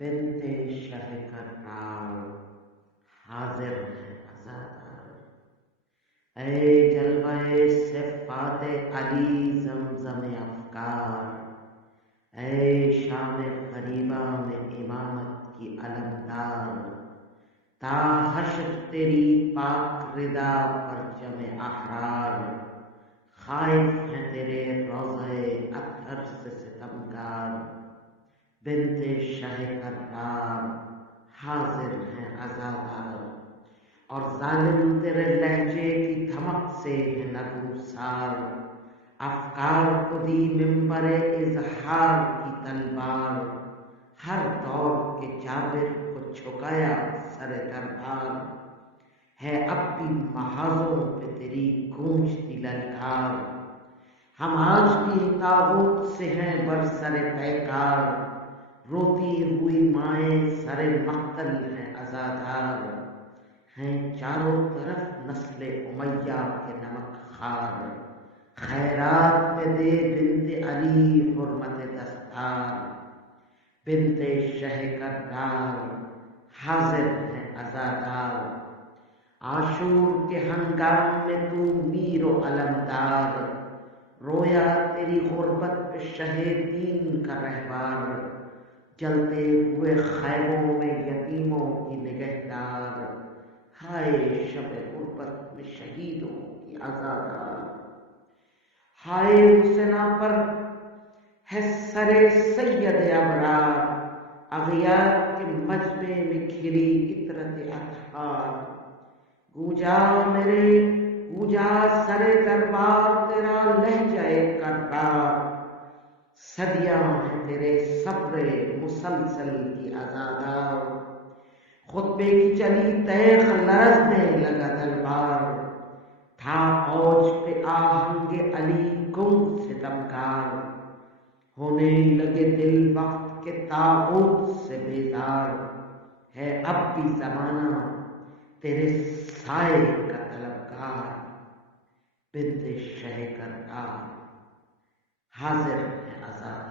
بنت شہ کرار حاضر ہے ازادار، اے جلوہ صفات علی زمزم افکار، اے شام قریبا میں امامت کی علمدار، تا حشر تیری پاک ردا پرچم احرار، خائف ہیں تیرے روضہ اطہر سے ستمگار، بنت شہ کرار حاضر ہیں عزادار، اور ظالم تیرے لہجے کی دھمک سے ہے نگوسار، افکار کو دی ممبر اظہار کی تلوار، ہر دور کے جابر کو جھکایا سر دربار، ہے اب بھی محاذوں پہ تیری گونجتی للکار، ہم آج بھی تاغوت سے ہیں برسر پیکار، روتی ہوئی مائیں سر مقتل ہیں عزادار، ہیں چاروں طرف نسل امیہ کے نمک خوار، خیرات پہ دے بنت علی حرمت دستار، بنت شہ کرار حاضر ہیں عزادار، عاشور کے ہنگام میں تو میر و علمدار، رویا تیری غربت پہ شہ دین کا رہبار، جلتے ہوئے خیموں میں یتیموں کی نگہدار، ہائے شب غربت میں شہیدوں کی عزادار، ہائے حسنا پر ہے سر سید ابرار، اغیار کے مجمع میں کھری عطرت اطہار، گوجا میرے گوجا سر دربار تیرا لہجہ کرار، صدیاں ہیں تیرے صبر مسلسل کی عزادار، خطبے کی چلی تیغ لرزنے لگا تلوار، تھا اوج پہ آہنگ علی گم ستمگار، ہونے لگے دل وقت کے طاغوت سے بیدار، ہے اب بھی زمانہ تیرے سائے کا طلبگار، بنت شہ کرار حاضر ہے عزادار۔